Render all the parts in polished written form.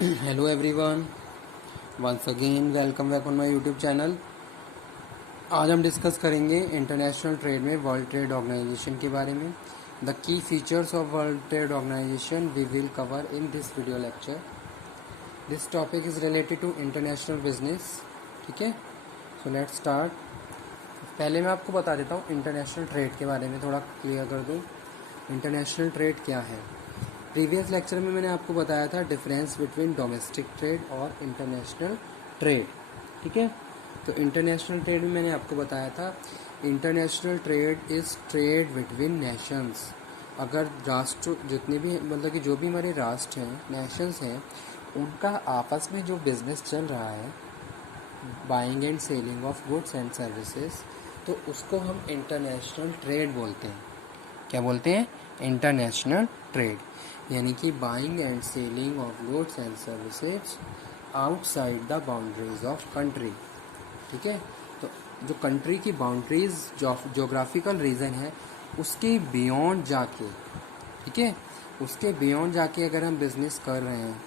Hello everyone, once again welcome back on my YouTube channel. आज हम discuss करेंगे international trade में world trade organisation के बारे में। The key features of world trade organisation we will cover in this video lecture. This topic is related to international business. ठीक है, so let's start. पहले मैं आपको बता देता हूँ इंटरनेशनल ट्रेड के बारे में, थोड़ा क्लियर कर दूँ इंटरनेशनल ट्रेड क्या है। प्रीवियस लेक्चर में मैंने आपको बताया था डिफरेंस बिटवीन डोमेस्टिक ट्रेड और इंटरनेशनल ट्रेड। ठीक है, तो इंटरनेशनल ट्रेड में मैंने आपको बताया था international trade is trade between Nations. अगर राष्ट्र जितने भी मतलब कि जो भी हमारे राष्ट्र हैं, नेशंस हैं, उनका आपस में जो बिजनेस चल रहा है, buying and selling of goods and services, तो उसको हम इंटरनेशनल ट्रेड बोलते हैं। क्या बोलते हैं? इंटरनेशनल ट्रेड, यानी कि buying and selling of goods and services outside the boundaries of country. ठीक है, तो जो कंट्री की बाउंड्रीज जोग्राफिकल रीजन है उसके बियॉन्ड जाके, ठीक है, उसके बियॉन्ड जाके अगर हम बिजनेस कर रहे हैं,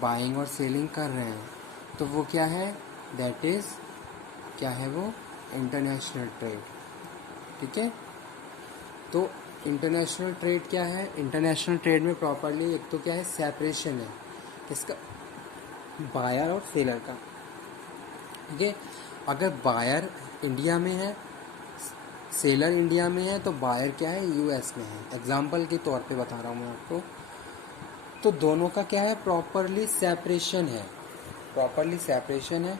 बाइंग और सेलिंग कर रहे हैं, तो वो क्या है? दैट इज़ क्या है? वो इंटरनेशनल ट्रेड। ठीक है, तो इंटरनेशनल ट्रेड क्या है? इंटरनेशनल ट्रेड में प्रॉपरली एक तो क्या है, सेपरेशन है किसका? बायर और सेलर का। ठीक है, अगर बायर इंडिया में है, सेलर इंडिया में है, तो बायर क्या है? यूएस में है। एग्जाम्पल के तौर पे बता रहा हूँ मैं आपको। तो दोनों का क्या है? प्रॉपरली सेपरेशन है, प्रॉपरली सेपरेशन है।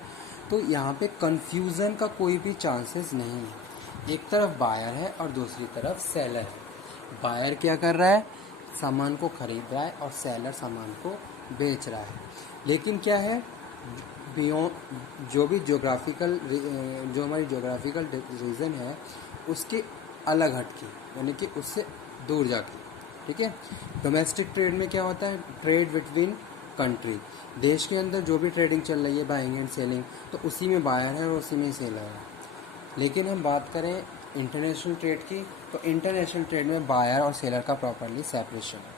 तो यहाँ पे कंफ्यूजन का कोई भी चांसेस नहीं है। एक तरफ बायर है और दूसरी तरफ सेलर है। बायर क्या कर रहा है? सामान को खरीद रहा है और सेलर सामान को बेच रहा है। लेकिन क्या है, बियॉन्ड जो भी जोग्राफिकल जो हमारी जोग्राफिकल रीजन है उसके अलग हटके, यानी कि उससे दूर जाके। ठीक है, डोमेस्टिक ट्रेड में क्या होता है? ट्रेड बिटवीन कंट्री, देश के अंदर जो भी ट्रेडिंग चल रही है, बाइंग एंड सेलिंग, तो उसी में बायर है और उसी में सेलर है। लेकिन हम बात करें इंटरनेशनल ट्रेड की, तो इंटरनेशनल ट्रेड में बायर और सेलर का प्रॉपरली सेपरेशन है।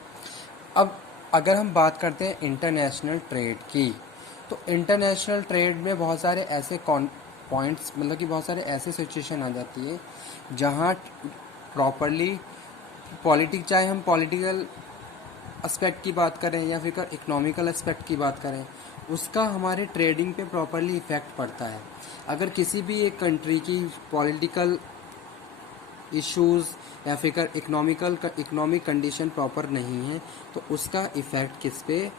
अब अगर हम बात करते हैं इंटरनेशनल ट्रेड की, तो इंटरनेशनल ट्रेड में बहुत सारे ऐसे पॉइंट्स, मतलब कि बहुत सारे ऐसे सिचुएशन आ जाती है जहाँ प्रॉपरली पॉलिटिक, चाहे हम पॉलिटिकल एस्पेक्ट की बात करें या फिर इकोनॉमिकल एस्पेक्ट की बात करें, उसका हमारे ट्रेडिंग पे प्रॉपरली इफेक्ट पड़ता है। अगर किसी भी एक कंट्री की पॉलिटिकल इश्यूज़ या फिर इकोनॉमिक कंडीशन प्रॉपर नहीं है, तो उसका इफ़ेक्ट किस पे?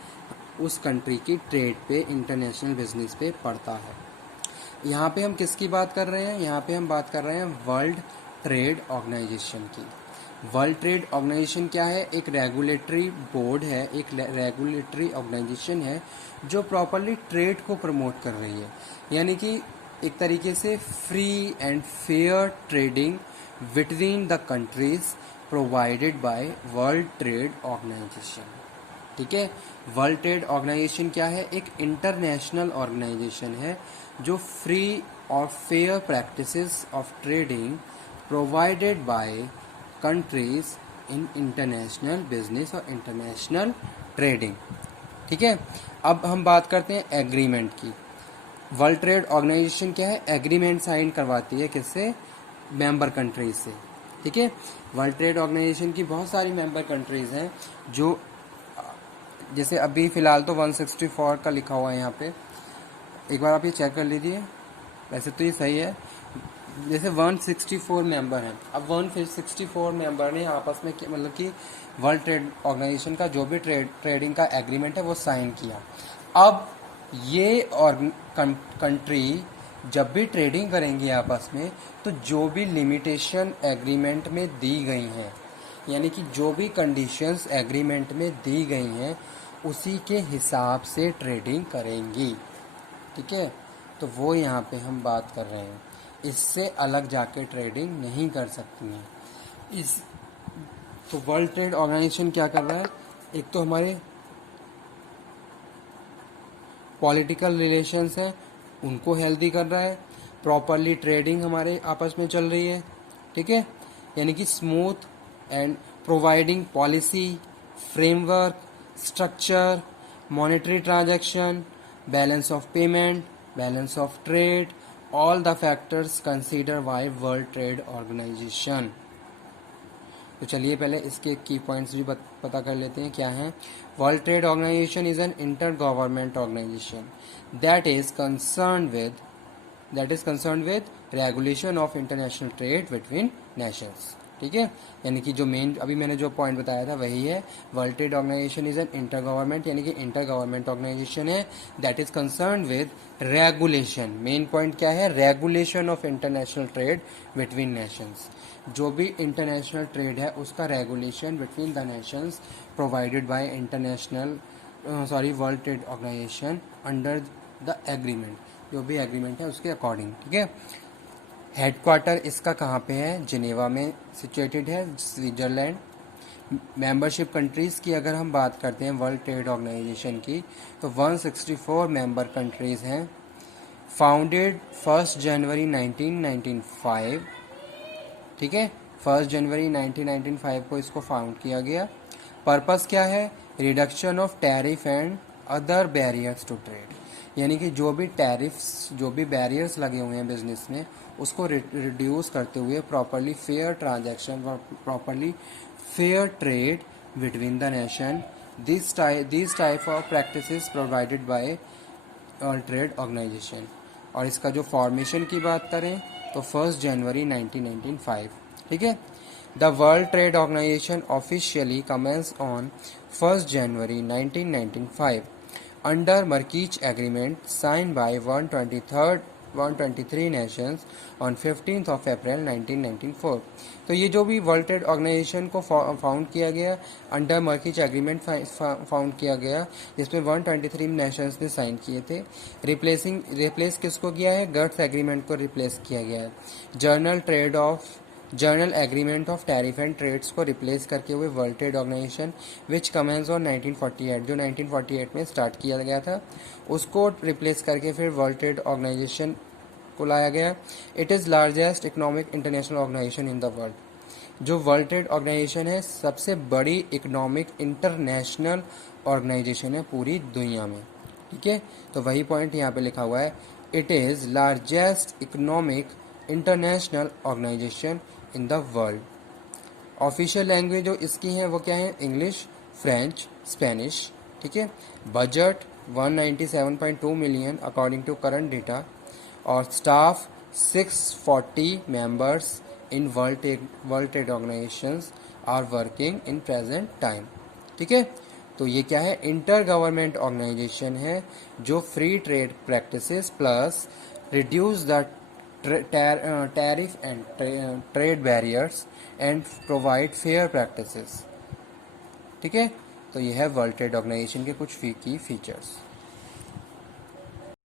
उस कंट्री की ट्रेड पे, इंटरनेशनल बिजनेस पे पड़ता है। यहाँ पे हम किसकी बात कर रहे हैं? यहाँ पे हम बात कर रहे हैं वर्ल्ड ट्रेड ऑर्गेनाइजेशन की। वर्ल्ड ट्रेड ऑर्गेनाइजेशन क्या है? एक रेगुलेटरी बोर्ड है, एक रेगुलेटरी ऑर्गेनाइजेशन है जो प्रॉपरली ट्रेड को प्रमोट कर रही है, यानी कि एक तरीके से free and fair trading between the countries provided by world trade organisation. ठीक है, वर्ल्ड ट्रेड ऑर्गेनाइजेशन क्या है? एक इंटरनेशनल ऑर्गेनाइजेशन है जो फ्री और fair practices of trading provided by countries in international business और इंटरनेशनल ट्रेडिंग। ठीक है, अब हम बात करते हैं एग्रीमेंट की। वर्ल्ड ट्रेड ऑर्गेनाइजेशन क्या है? एग्रीमेंट साइन करवाती है किससे? मेंबर कंट्रीज से। ठीक है, वर्ल्ड ट्रेड ऑर्गेनाइजेशन की बहुत सारी मेंबर कंट्रीज हैं जो, जैसे अभी फ़िलहाल तो 164 का लिखा हुआ है यहाँ पे, एक बार आप ये चेक कर लीजिए। वैसे तो ये सही है, जैसे 164 मेंबर हैं। अब 164 मेंबर ने आपस में मतलब कि वर्ल्ड ट्रेड ऑर्गेनाइजेशन का जो भी ट्रेडिंग का एग्रीमेंट है वो साइन किया। अब ये और कंट्री जब भी ट्रेडिंग करेंगी आपस में, तो जो भी लिमिटेशन एग्रीमेंट में दी गई हैं, यानी कि जो भी कंडीशंस एग्रीमेंट में दी गई हैं, उसी के हिसाब से ट्रेडिंग करेंगी। ठीक है, तो वो यहाँ पे हम बात कर रहे हैं, इससे अलग जाके ट्रेडिंग नहीं कर सकती हैं। इस तो वर्ल्ड ट्रेड ऑर्गेनाइजेशन क्या कर रहा है? एक तो हमारे पॉलिटिकल रिलेशंस हैं उनको हेल्दी कर रहा है, प्रॉपरली ट्रेडिंग हमारे आपस में चल रही है। ठीक है, यानी कि smooth and providing policy, framework, structure monetary transaction, balance of payment, balance of trade, all the factors considered by World Trade Organization. तो चलिए पहले इसके की पॉइंट्स भी पता कर लेते हैं क्या हैं. World trade organisation is an inter government organisation that is concern with regulation of international trade between nations. ठीक है, यानी कि जो मेन अभी मैंने जो पॉइंट बताया था वही है. World trade organisation is an inter government, यानी कि इंटर गवर्नमेंट ऑर्गेनाइजेशन है that is concern with regulation. Main point क्या है? Regulation of international trade between nations. जो भी इंटरनेशनल ट्रेड है उसका regulation between the nations provided by world trade organisation under the agreement. जो भी एग्रीमेंट है उसके अकॉर्डिंग. ठीक है, हेडक्वार्टर इसका कहाँ पे है? जिनेवा में सिचुएटेड है, स्विट्जरलैंड. मेंबरशिप कंट्रीज़ की अगर हम बात करते हैं वर्ल्ड ट्रेड ऑर्गेनाइजेशन की, तो 164 मेंबर कंट्रीज़ हैं. Founded 1 January 1995. ठीक है, 1 जनवरी 1995 को इसको फाउंड किया गया. पर्पस क्या है? Reduction of tariff and other barriers to trade. यानी कि जो भी टैरिफ्स, जो भी बैरियर्स लगे हुए हैं बिजनेस में, उसको रिड्यूस करते हुए properly fair transaction, properly fair trade between the nation. This type of practices provided by world trade organisation. और इसका जो फॉर्मेशन की बात करें तो 1 जनवरी 1995. ठीक है, the world trade organisation officially commence on 1 January 1995 under Marrakech Agreement signed by 123 nations on 15th of April 1994. तो ये जो भी वर्ल्ड ट्रेड ऑर्गेनाइजेशन को फाउंड किया गया, अंडर मर्कीच एग्रीमेंट फाउंड किया गया, जिसमें 123 नेशंस ने साइन किए थे. रिप्लेस किसको किया है? गर्ट्स एग्रीमेंट को रिप्लेस किया गया है. General agreement of tariff and trades को रिप्लेस करके हुए world trade organisation which commence on 1948, जो 1948 में स्टार्ट किया गया था, उसको रिप्लेस करके फिर वर्ल्ड ट्रेड ऑर्गेनाइजेशन को लाया गया. It is largest economic international organisation in the world. जो वर्ल्ड ट्रेड ऑर्गेनाइजेशन है सबसे बड़ी इकोनॉमिक इंटरनेशनल ऑर्गेनाइजेशन है पूरी दुनिया में. ठीक है, तो वही पॉइंट यहाँ पे लिखा हुआ है. It is largest economic international organisation in the world. Official language जो इसकी हैं वो क्या है? English, French, Spanish. ठीक है, budget 197.2 million according to current data. और staff 640 members in world trade organisations are working in present time. ठीक है, तो ये क्या है? इंटर गवर्नमेंट ऑर्गेनाइजेशन है जो free trade practices plus reduce the tariff and trade barriers and provide fair practices. ठीक है, तो ये है वर्ल्ड ट्रेड ऑर्गेनाइजेशन के कुछ की फीचर्स.